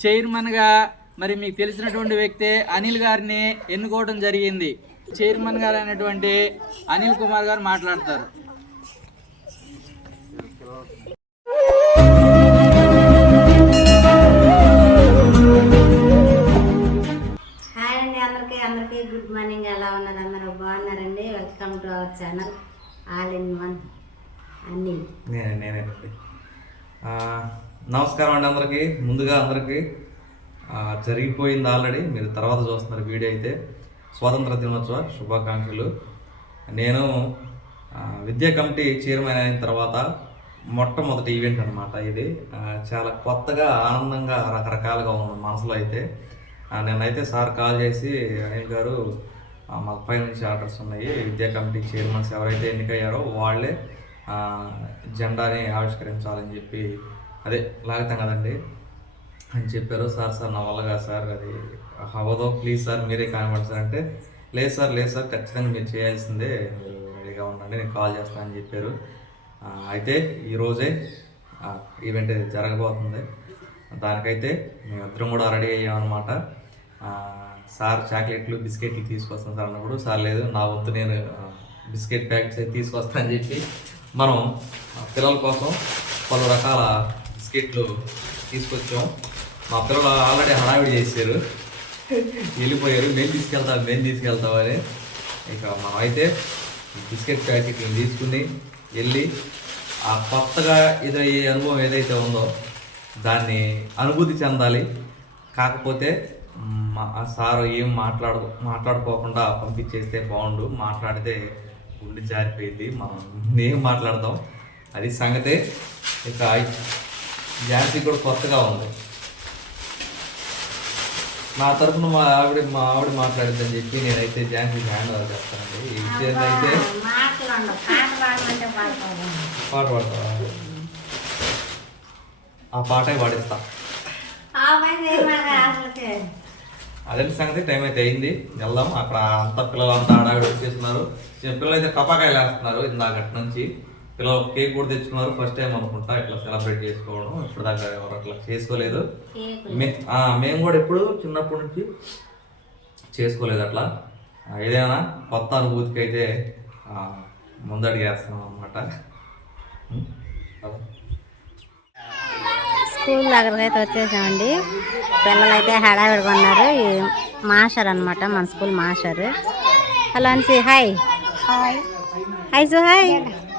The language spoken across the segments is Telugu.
చైర్మన్గా మరి మీకు తెలిసినటువంటి వ్యక్తి అనిల్ గారిని ఎన్నుకోవడం జరిగింది. చైర్మన్ గారు అయినటువంటి అనిల్ కుమార్ గారు మాట్లాడతారు. హాయ్ అండి అందరికీ అందరికీ గుడ్ మార్నింగ్ ఎలా ఉన్నారు? అందరూ బాగున్నారండి? Welcome to our channel all in one అన్ని నేనే ఆ, నమస్కారం అండి అందరికీ. ముందుగా అందరికీ జరిగిపోయింది ఆల్రెడీ. మీరు తర్వాత చూస్తున్నారు వీడియో అయితే. స్వాతంత్ర దినోత్సవ శుభాకాంక్షలు. నేను విద్యా కమిటీ చైర్మన్ అయిన తర్వాత మొట్టమొదటి ఈవెంట్ అనమాట ఇది. చాలా కొత్తగా ఆనందంగా రకరకాలుగా ఉంది మనసులో అయితే నేనైతే సార్ కాల్ చేసి అనిల్ గారు మా మాకు పై నుంచి ఆర్డర్స్ ఉన్నాయి. విద్యా కమిటీ చైర్మన్స్ ఎవరైతే ఎన్నికయ్యారో వాళ్ళే జెండాని ఆవిష్కరించాలని చెప్పి అదే లాగుతాం కదండి. అని చెప్పారు సార్ సార్ నా వల్ల కాదు సార్ అది అవ్వదో ప్లీజ్ సార్ మీరే కానివ్వండి సార్. అంటే లేదు సార్ లేదు సార్ ఖచ్చితంగా మీరు చేయాల్సిందే మీరు రెడీగా ఉండండి నేను కాల్ చేస్తానని చెప్పారు. అయితే ఈరోజే ఈవెంట్ జరగబోతుంది. దానికైతే మేమిద్దరం కూడా రెడీ అయ్యామన్నమాట. సార్ చాక్లెట్లు బిస్కెట్లు తీసుకొస్తాను సార్ అన్నప్పుడు సార్ లేదు నా వంతు నేను బిస్కెట్ ప్యాకెట్స్ అయితే తీసుకొస్తానని చెప్పి మనం పిల్లల కోసం పలు రకాల బిస్కెట్లు తీసుకొచ్చాం. మా పిల్లలు ఆల్రెడీ హడావిడి చేశారు. వెళ్ళిపోయారు. మేము తీసుకెళ్తాం మేము తీసుకెళ్తామని ఇక మనం అయితే బిస్కెట్ ప్యాకెట్లు తీసుకుని వెళ్ళి ఆ కొత్తగా ఏదో ఈ అనుభవం ఏదైతే ఉందో దాన్ని అనుభూతి చెందాలి. కాకపోతే మా సార్ ఏం మాట్లాడు మాట్లాడుకోకుండా పంపించేస్తే బాగుండు. మాట్లాడితే గుండె జారిపోయింది. మనం ఏం మాట్లాడదాం అది సంగతే. ఇక ఝాన్సీ కూడా కొత్తగా ఉంది. నా తరఫున మా ఆవిడ మా ఆవిడ మాట్లాడిద్దని చెప్పి నేనైతే ఝాన్సీ హ్యాండ్ ఓవర్ చేస్తానండి. ఈ విషయం అయితే పాట పాడతావా? ఆ పాటే పాడిస్తా. ఆ పని చేయమని అసలుకి? అదే సంగతి? టైం అయితే అయింది. వెళ్దాం. అక్కడ అంతా పిల్లలు అంతా ఆడావిడ వచ్చేస్తున్నారు చిన్న పిల్లలు అయితే టపాకాయలు వేస్తున్నారు ఇందాకటి నుంచి. పిల్లలు కేక్ కూడా తెచ్చుకున్నారు. ఫస్ట్ టైం అనుకుంటా ఇట్లా సెలబ్రేట్ చేసుకోవడం. ఇప్పుడు దాకా ఎవరు అట్లా చేసుకోలేదు. కేకులు. మే- ఆ, మేము కూడా ఎప్పుడు చిన్నప్పటి నుంచి చేసుకోలేదు అట్లా. ఏదైనా కొత్త అనుభూతికి అయితే ఆ, ముందడుగు వేస్తున్నాం అనమాట స్కూల్ దగ్గరకు అయితే వచ్చేసామండి. పిల్లలు అయితే హడావిడిగా ఉన్నారు. మాస్టర్ అనమాట మన స్కూల్ మాస్టర్. హలో అన్సి హాయ్. Hi so hi.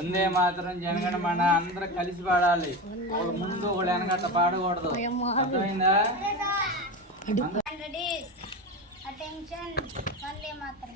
వందే మాత్రం జనగణ మన అందరూ కలిసి పాడాలి. ఒకడు ముందు ఒకడు వెనకట్ట పాడకూడదు. అర్థమైందా? అటెన్షన్ వందే మాత్రం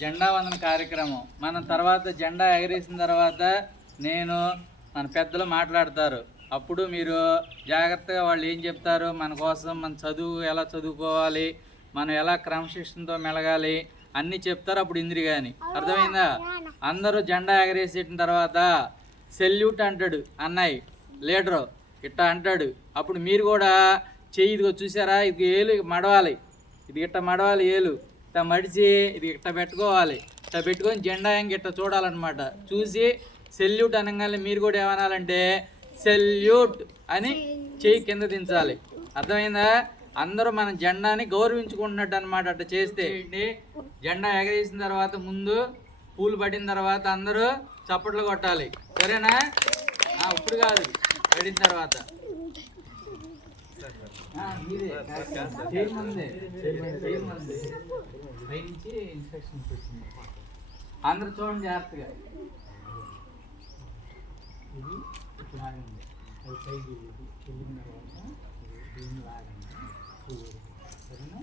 జెండా వందన కార్యక్రమం. మనం తర్వాత జెండా ఎగరేసిన తర్వాత నేను మన పెద్దలు మాట్లాడతారు. అప్పుడు మీరు జాగ్రత్తగా వాళ్ళు ఏం చెప్తారు? మన కోసం మన చదువు ఎలా చదువుకోవాలి? మనం ఎలా క్రమశిక్షణతో మెలగాలి? అన్నీ చెప్తారు అప్పుడు ఇందిరి కానీ అర్థమైందా? అందరూ జెండా ఎగరేసిన తర్వాత సెల్యూట్ అంటాడు అన్నయ్య లీడరు. ఇట్టా అంటాడు. అప్పుడు మీరు కూడా చెయ్యి ఇదిగో చూసారా? ఇది ఏలు మడవాలి. ఇది ఇట్ట మడవాలి ఏలు. ఇట్ట మడిచి ఇది ఇట్ట పెట్టుకోవాలి. ఇట్ట పెట్టుకొని జెండా ఇంక ఇట్ట చూడాలన్నమాట. చూసి సెల్యూట్ అనగానే మీరు కూడా ఏమనాలంటే సెల్యూట్ అని చెయ్యి కింద దించాలి. అర్థమైందా? అందరూ మన జెండాని గౌరవించుకుంటున్నట్టు అనమాట అట్ట చేస్తే. జెండా ఎగరేసిన తర్వాత ముందు పూలు పడిన తర్వాత అందరూ చప్పట్లు కొట్టాలి. సరేనా? ఆ, ఇప్పుడు కాదు. పడిన తర్వాత ఆ, మీదే. చేయమందే. చేయమందే. పైనుంచి ఇన్స్ట్రక్షన్స్ వచ్చింది అందరూ చూడండి జాగ్రత్తగా ఇది ఇట్లా ఆగండి అది పైకి ఇది వెళ్ళిన తర్వాత ఇది దీన్ని లాగండి పువ్వు. సరేనా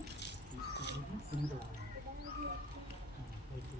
ఇది కిందకి లాగండి ఆ, పైకి.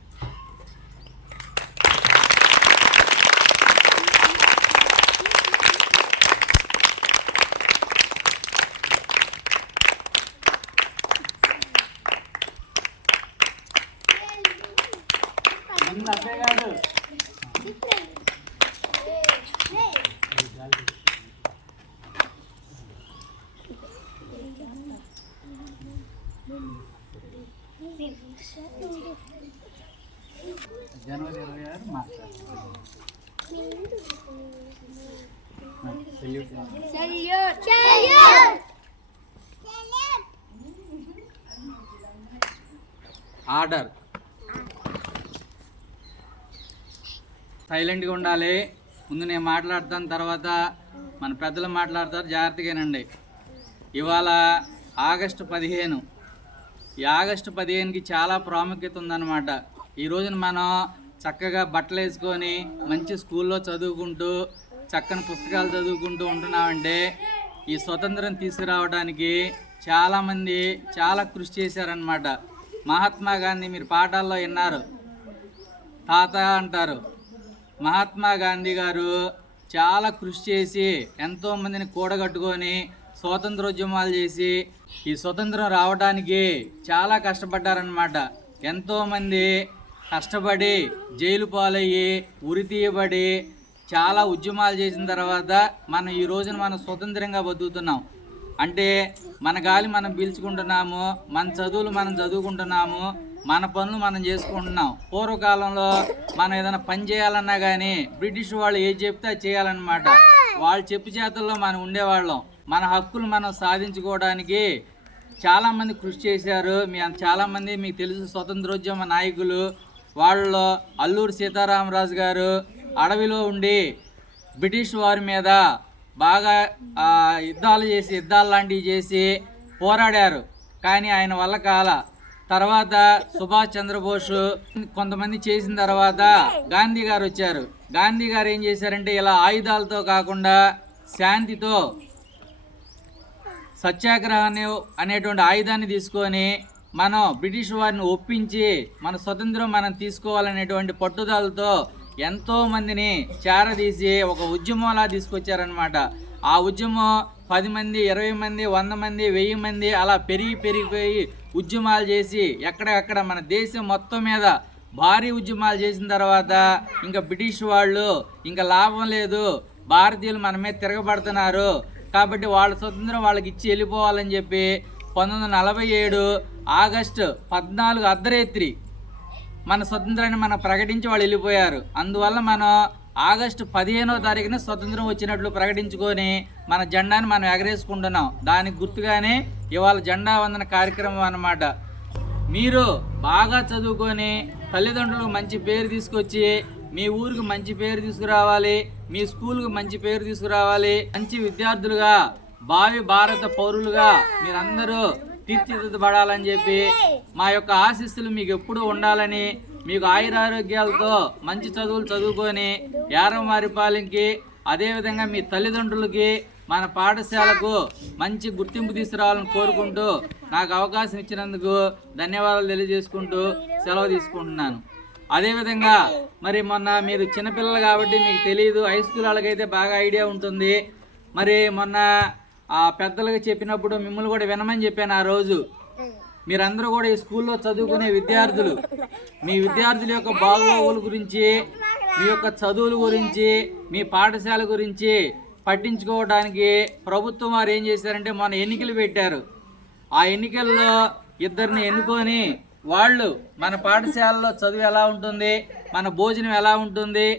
ఆర్డర్. సైలెంట్గా ఉండాలి. ముందు నేను మాట్లాడతాను తర్వాత మన పెద్దలు మాట్లాడతారు జాగ్రత్తగానండి. ఇవాళ ఆగస్టు పదిహేను. ఈ ఆగస్టు పదిహేనుకి చాలా ప్రాముఖ్యత ఉందన్నమాట. ఈ రోజున మనం చక్కగా బట్టలు వేసుకొని మంచి స్కూల్లో చదువుకుంటూ చక్కని పుస్తకాలు చదువుకుంటూ ఉంటున్నామంటే ఈ స్వతంత్రం తీసుకురావడానికి చాలామంది చాలా కృషి చేశారనమాట మహాత్మా గాంధీ మీరు పాఠాల్లో విన్నారు. తాత అంటారు మహాత్మా గాంధీ గారు చాలా కృషి చేసి ఎంతో మందిని కూడగట్టుకొని స్వాతంత్రోద్యమాలు చేసి ఈ స్వతంత్రం రావడానికి చాలా కష్టపడ్డారనమాట ఎంతోమంది కష్టపడి జైలు పాలయ్యి ఉరి తీయబడి చాలా ఉద్యమాలు చేసిన తర్వాత మనం ఈ రోజున మనం స్వతంత్రంగా బతుకుతున్నాం. అంటే మన గాలి మనం పీల్చుకుంటున్నాము మన చదువులు మనం చదువుకుంటున్నాము మన పనులు మనం చేసుకుంటున్నాం. పూర్వకాలంలో మనం ఏదైనా పని చేయాలన్నా కానీ బ్రిటిష్ వాళ్ళు ఏది చెప్తే చేయాలన్నమాట. వాళ్ళు చెప్పు చేతల్లో మనం ఉండేవాళ్ళం. మన హక్కులు మనం సాధించుకోవడానికి చాలామంది కృషి చేశారు. మీ చాలామంది మీకు తెలుసు స్వతంత్రోద్యమ నాయకులు. వాళ్ళలో అల్లూరు సీతారామరాజు గారు అడవిలో ఉండి బ్రిటిష్ వారి మీద బాగా యుద్ధాలు చేసి యుద్ధాలు లాంటివి చేసి పోరాడారు. కానీ ఆయన వల్ల కాల తర్వాత సుభాష్ చంద్రబోస్ కొంతమంది చేసిన తర్వాత గాంధీ గారు వచ్చారు. గాంధీ గారు ఏం చేశారంటే ఇలా ఆయుధాలతో కాకుండా శాంతితో సత్యాగ్రహాన్ని అనేటువంటి ఆయుధాన్ని తీసుకొని మనం బ్రిటిష్ వారిని ఒప్పించి మన స్వతంత్రం మనం తీసుకోవాలనేటువంటి పట్టుదలతో ఎంతో మందిని చేరదీసి ఒక ఉద్యమంలా తీసుకొచ్చారనమాట ఆ ఉద్యమం పది మంది ఇరవై మంది వంద మంది వెయ్యి మంది అలా పెరిగి పెరిగిపోయి ఉద్యమాలు చేసి ఎక్కడెక్కడ మన దేశం మొత్తం మీద భారీ ఉద్యమాలు చేసిన తర్వాత ఇంకా బ్రిటిష్ వాళ్ళు ఇంకా లాభం లేదు భారతీయులు మన మీద తిరగబడుతున్నారు. కాబట్టి వాళ్ళ స్వతంత్రం వాళ్ళకి ఇచ్చి వెళ్ళిపోవాలని చెప్పి పంతొమ్మిది వందల నలభై ఏడు ఆగస్టు పద్నాలుగు అర్ధరాత్రి మన స్వతంత్రాన్ని మనం ప్రకటించి వాళ్ళు వెళ్ళిపోయారు. అందువల్ల మనం ఆగస్టు పదిహేనో తారీఖున స్వతంత్రం వచ్చినట్లు ప్రకటించుకొని మన జెండాని మనం ఎగరేసుకుంటున్నాం. దానికి గుర్తుగానే ఇవాళ జెండా వందన కార్యక్రమం అన్నమాట. మీరు బాగా చదువుకొని తల్లిదండ్రులకు మంచి పేరు తీసుకొచ్చి మీ ఊరికి మంచి పేరు తీసుకురావాలి మీ స్కూల్కి మంచి పేరు తీసుకురావాలి మంచి విద్యార్థులుగా భావి భారత పౌరులుగా మీరందరూ తీర్చిదిద్దబడాలని చెప్పి మా యొక్క ఆశీస్సులు మీకు ఎప్పుడూ ఉండాలని మీకు ఆయురారోగ్యాలతో మంచి చదువులు చదువుకొని యారమారిపాలెంకి అదేవిధంగా మీ తల్లిదండ్రులకి మన పాఠశాలకు మంచి గుర్తింపు తీసుకురావాలని కోరుకుంటూ నాకు అవకాశం ఇచ్చినందుకు ధన్యవాదాలు తెలియజేసుకుంటూ సెలవు తీసుకుంటున్నాను. అదేవిధంగా మరి మొన్న మీరు చిన్నపిల్లలు కాబట్టి మీకు తెలియదు హై స్కూల్ వాళ్ళకైతే బాగా ఐడియా ఉంటుంది. మరి మొన్న ఆ పెద్దలకు చెప్పినప్పుడు మిమ్మల్ని కూడా వినమని చెప్పాను ఆ రోజు. మీరందరూ కూడా ఈ స్కూల్లో చదువుకునే విద్యార్థులు. మీ విద్యార్థుల యొక్క బాగోగుల గురించి మీ యొక్క చదువుల గురించి మీ పాఠశాల గురించి పట్టించుకోవడానికి ప్రభుత్వం వారు ఏం చేశారంటే మన ఎన్నికలు పెట్టారు. ఆ ఎన్నికల్లో ఇద్దరిని ఎన్నుకొని వాళ్ళు మన పాఠశాలలో చదువు ఎలా ఉంటుంది మన భోజనం ఎలా ఉంటుంది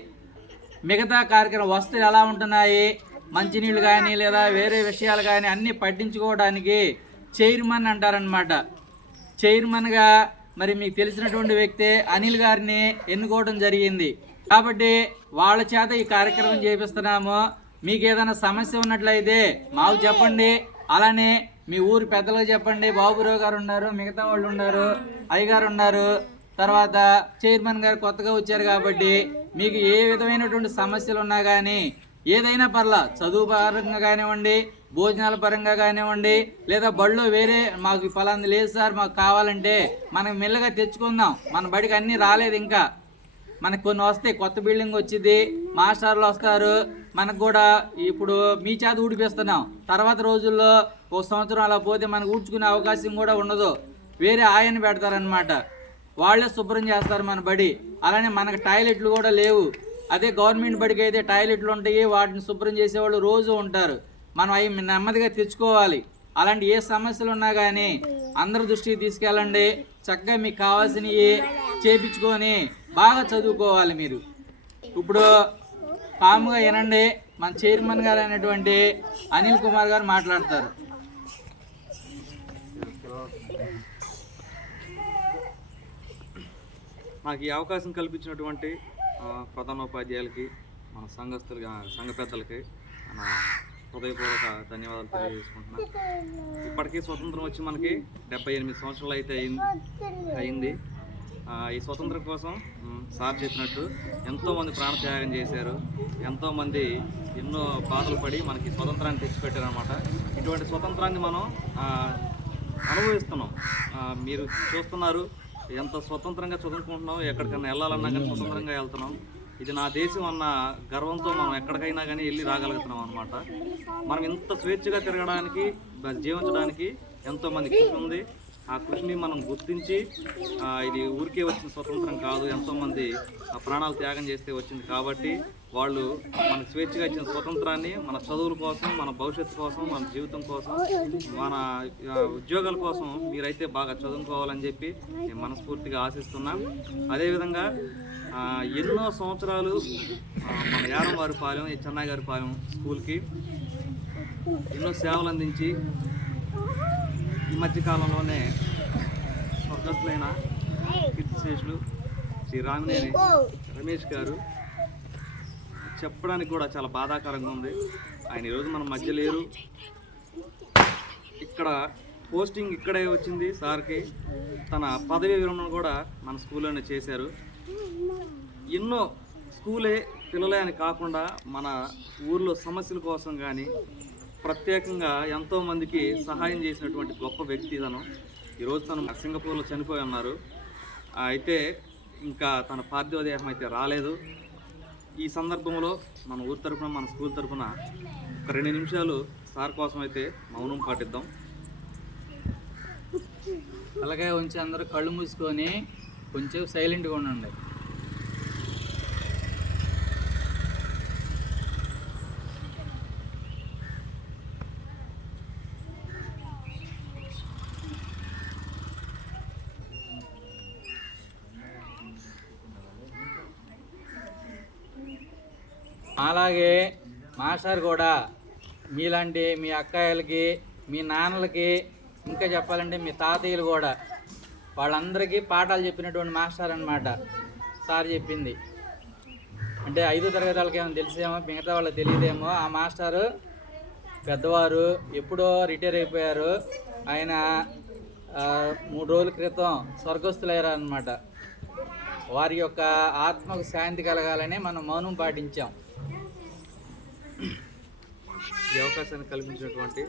మిగతా కార్యక్రమ వస్తువులు ఎలా ఉంటున్నాయి మంచినీళ్ళు కానీ లేదా వేరే విషయాలు కానీ అన్నీ పట్టించుకోవడానికి చైర్మన్ అంటారనమాట చైర్మన్గా మరి మీకు తెలిసినటువంటి వ్యక్తి అనిల్ గారిని ఎన్నుకోవడం జరిగింది. కాబట్టి వాళ్ళ చేత ఈ కార్యక్రమం చేపిస్తున్నాము. మీకు ఏదైనా సమస్య ఉన్నట్లయితే మాకు చెప్పండి. అలానే మీ ఊరు పెద్దలకు చెప్పండి. బాబురావు గారు ఉన్నారు మిగతా వాళ్ళు ఉన్నారు అయ్యగారు ఉన్నారు. తర్వాత చైర్మన్ గారు కొత్తగా వచ్చారు కాబట్టి మీకు ఏ విధమైనటువంటి సమస్యలు ఉన్నా కానీ ఏదైనా పర్లా చదువు పరంగా కానివ్వండి భోజనాల పరంగా కానివ్వండి లేదా బడిలో వేరే మాకు ఫలాంది లేదు సార్ మాకు కావాలంటే మనం మెల్లగా తెచ్చుకుందాం. మన బడికి అన్నీ రాలేదు ఇంకా. మనకు కొన్ని వస్తాయి కొత్త బిల్డింగ్ వచ్చింది మాస్టర్లు వస్తారు. మనకు కూడా ఇప్పుడు మీ చేత ఊడిపిస్తున్నాం. తర్వాత రోజుల్లో ఒక సంవత్సరం అలా పోతే మనకు ఊడ్చుకునే అవకాశం కూడా ఉండదు. వేరే ఆయన పెడతారనమాట వాళ్ళే శుభ్రం చేస్తారు మన బడి. అలానే మనకు టాయిలెట్లు కూడా లేవు. అదే గవర్నమెంట్ బడికి అయితే టాయిలెట్లు ఉంటాయి వాటిని శుభ్రం చేసేవాళ్ళు రోజు ఉంటారు. మనం అవి నెమ్మదిగా తెచ్చుకోవాలి. అలాంటి ఏ సమస్యలు ఉన్నా కానీ అందరి దృష్టికి తీసుకెళ్ళండి. చక్కగా మీకు కావాల్సినవి చేపించుకొని బాగా చదువుకోవాలి మీరు. ఇప్పుడు కాముగా వినండి. మన చైర్మన్ గారు అయినటువంటి అనిల్ కుమార్ గారు మాట్లాడతారు. మాకు ఈ అవకాశం కల్పించినటువంటి ప్రధానోపాధ్యాయులకి మన సంఘస్థులు సంఘ పెద్దలకి మన హృదయపూర్వక ధన్యవాదాలు తెలియజేసుకుంటున్నాను ఇప్పటికీ స్వతంత్రం వచ్చి మనకి డెబ్బై ఎనిమిది సంవత్సరాలు అయితే అయింది అయింది. ఈ స్వతంత్రం కోసం సార్ చెప్పినట్టు ఎంతోమంది ప్రాణత్యాగం చేశారు ఎంతోమంది ఎన్నో బాధలు పడి మనకి స్వతంత్రాన్ని తెచ్చిపెట్టారనమాట ఇటువంటి స్వతంత్రాన్ని మనం అనుభవిస్తున్నాం. మీరు చూస్తున్నారు ఎంత స్వతంత్రంగా చదువుకుంటున్నాం ఎక్కడికైనా వెళ్ళాలన్నా కానీ స్వతంత్రంగా వెళ్తున్నాం ఇది నా దేశం అన్న గర్వంతో మనం ఎక్కడికైనా కానీ వెళ్ళి రాగలుగుతున్నాం అనమాట మనం ఇంత స్వేచ్ఛగా తిరగడానికి జీవించడానికి ఎంతోమంది కృషి ఉంది. ఆ కృషిని మనం గుర్తించి ఇది ఊరికే వచ్చిన స్వతంత్రం కాదు ఎంతోమంది ప్రాణాలు త్యాగం చేస్తే వచ్చింది కాబట్టి వాళ్ళు మనకు స్వేచ్ఛగా ఇచ్చిన స్వతంత్రాన్ని మన చదువుల కోసం మన భవిష్యత్తు కోసం మన జీవితం కోసం మన ఉద్యోగాల కోసం మీరైతే బాగా చదువుకోవాలని చెప్పి నేను మనస్ఫూర్తిగా ఆశిస్తున్నాం. అదేవిధంగా ఎన్నో సంవత్సరాలు మన యారం వారి పాలెం ఈ చెన్నై గారి పాలెం స్కూల్కి ఎన్నో సేవలు అందించి ఈ మధ్య కాలంలోనే స్వర్గస్థులైన కీర్తిశేషులు శ్రీ రామినేని రమేష్ గారు చెప్పడానికి కూడా చాలా బాధాకరంగా ఉంది. ఆయన ఈరోజు మన మధ్య లేరు. ఇక్కడ పోస్టింగ్ ఇక్కడే వచ్చింది సార్కి. తన పదవి విరమణ కూడా మన స్కూల్లోనే చేశారు. ఎన్నో స్కూలే పిల్లలే అని కాకుండా మన ఊర్లో సమస్యల కోసం కానీ ప్రత్యేకంగా ఎంతో మందికి సహాయం చేసినటువంటి గొప్ప వ్యక్తి తను. ఈరోజు తను సింగపూర్లో చనిపోయి ఉన్నారు. అయితే ఇంకా తన పార్థివదేహం అయితే రాలేదు. ఈ సందర్భంలో మన ఊరి తరపున మన స్కూల్ తరపున ఒక రెండు నిమిషాలు సార్ కోసం అయితే మౌనం పాటిద్దాం. అలాగే ఉంచి అందరూ కళ్ళు మూసుకొని కొంచెం సైలెంట్గా ఉండండి. అలాగే మాస్టర్ కూడా మీలాంటి మీ అక్కాయిలకి మీ నాన్నలకి ఇంకా చెప్పాలంటే మీ తాతయ్యలు కూడా వాళ్ళందరికీ పాఠాలు చెప్పినటువంటి మాస్టర్ అనమాట సార్ చెప్పింది. అంటే ఐదో తరగతి వాళ్ళకి ఏమైనా తెలిసేమో మిగతా వాళ్ళకి తెలియదేమో ఆ మాస్టారు పెద్దవారు ఎప్పుడో రిటైర్ అయిపోయారు. ఆయన మూడు రోజుల క్రితం స్వర్గస్థులయ్యారు అనమాట వారి యొక్క ఆత్మకు శాంతి కలగాలని మనం మౌనం పాటించాం. ఈ అవకాశాన్ని కల్పించినటువంటి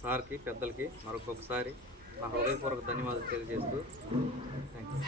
సార్కి పెద్దలకి మరొకసారి నా హృదయపూర్వక ధన్యవాదాలు తెలియజేస్తూ థ్యాంక్ యూ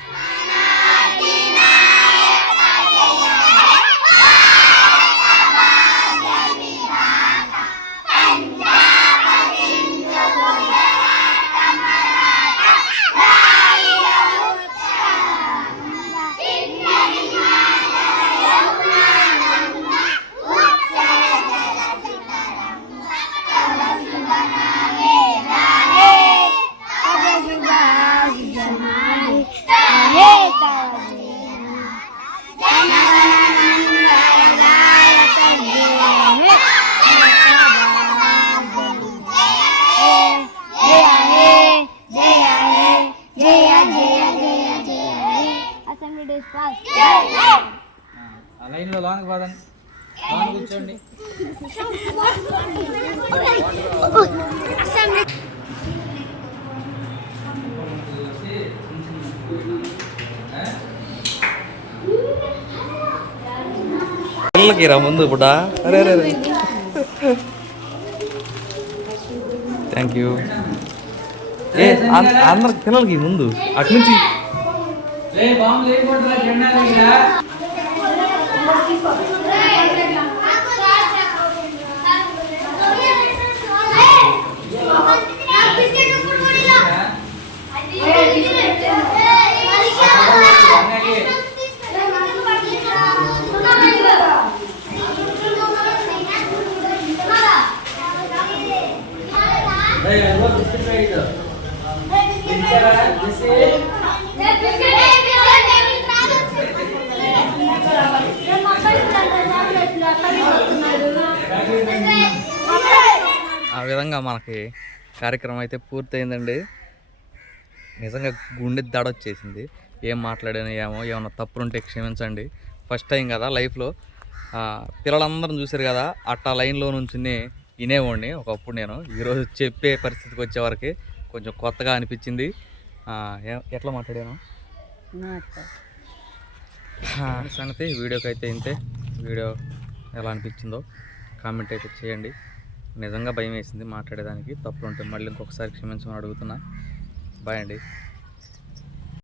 పిల్లలకి రా ముందు ఇప్పుడు అరే థ్యాంక్ యూ ఏ అందరికి పిల్లలకి ముందు. అటు నుంచి రే బాంబు లేకపోతే జెండా దగ్గర రే ఎవరో బిస్కెట్ ప్యాకెట్ ఇచ్చారా బిస్కెట్ నిజంగా మనకి కార్యక్రమం అయితే పూర్తయిందండి. నిజంగా గుండె దడ వచ్చేసింది ఏం మాట్లాడాను ఏమో ఏమన్నా తప్పులుంటే క్షమించండి. ఫస్ట్ టైం కదా లైఫ్లో. పిల్లలందరం చూశారు కదా అట్టా లైన్లో నుంచి వినేవాడిని. ఒకప్పుడు నేను ఈరోజు చెప్పే పరిస్థితికి వచ్చేవరకు కొంచెం కొత్తగా అనిపించింది. ఎట్లా మాట్లాడాను? సంగతి వీడియోకి అయితే ఇంతే. వీడియో ఎలా అనిపించిందో కామెంట్ అయితే చేయండి. నిజంగా భయం వేసింది మాట్లాడేదానికి. తప్పులు ఉంటే మళ్ళీ ఇంకొకసారి క్షమించమని అడుగుతున్నా. బాయ్ అండి.